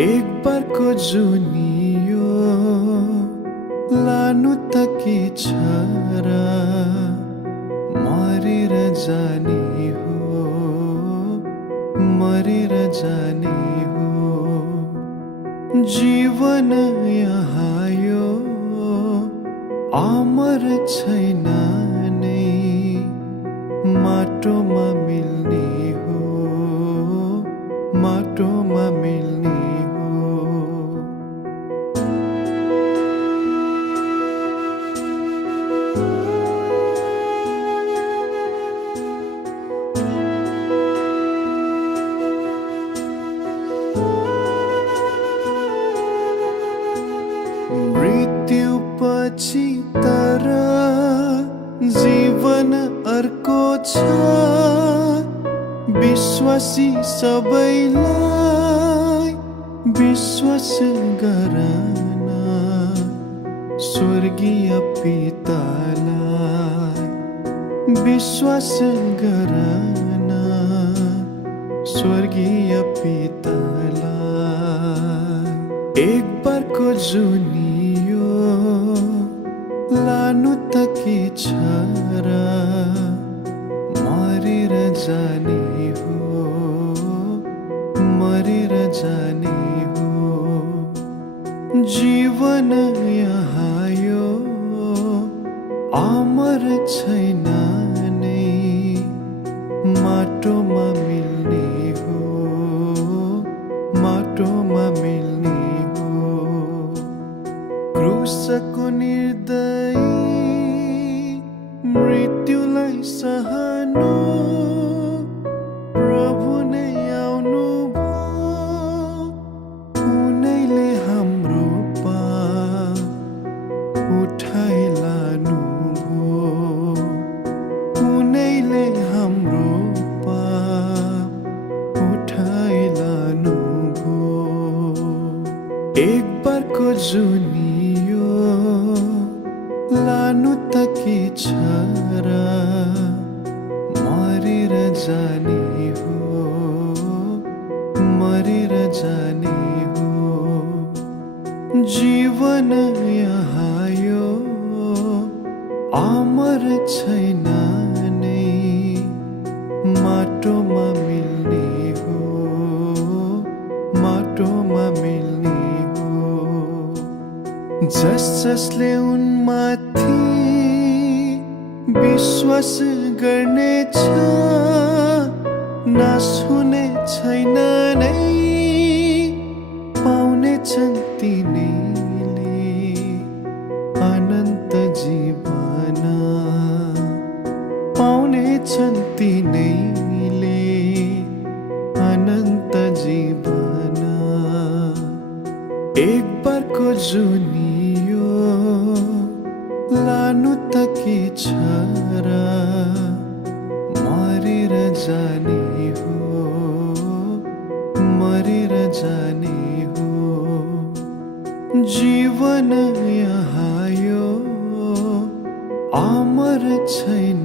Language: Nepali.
एक बारको जुनियो लानु त के छ र, मरेर जाने हो, मरेर जाने हो। जीवन यहाँ यो अमर छैन नै, माटोमा मिल्ने हो, माटोमा मिल्ने हो। मृत्यु पछि तर जीवन अर्को छ, विश्वासी सबैलाई विश्वास गरन, स्वर्गीय पितालाई विश्वास गरन, स्वर्गीय पितालाई। एक बारको जुनियो लानु त के छ र, मरेर जाने हो, मरेर जाने हो। जीवन यहाँ यो अमर छैन नै, माटोमा मिल्ने हो, माटोमा मिल्ने हो। क्रुसको निर्दयी मृत्युलाई सहनु प्रभु नै आउनु भयो, उनैले हाम्रो पाप उठाइ लानु भयो, उनैले हाम्रो पाप उठाइ लानु भयो। एक बारको जुनियो लानु त के छ र, मरेर जाने हो, मरेर जाने हो। जीवन यहाँ यो अमर छैन नै, माटोमा मिल्ने हो, माटोमा मिल्ने हो। जस जसले उनमाथि विश्वास गर्नेछ, नाश हुने छैन नै, पाउनेछन् तिनीले अनन्त जीवन, पाउनेछन् तिनीले अनन्त जीवन। एक बारको जुनियो लानु त के छ र, मरेर जाने हो, मरेर जाने हो। जीवन यहाँ यो अमर छैन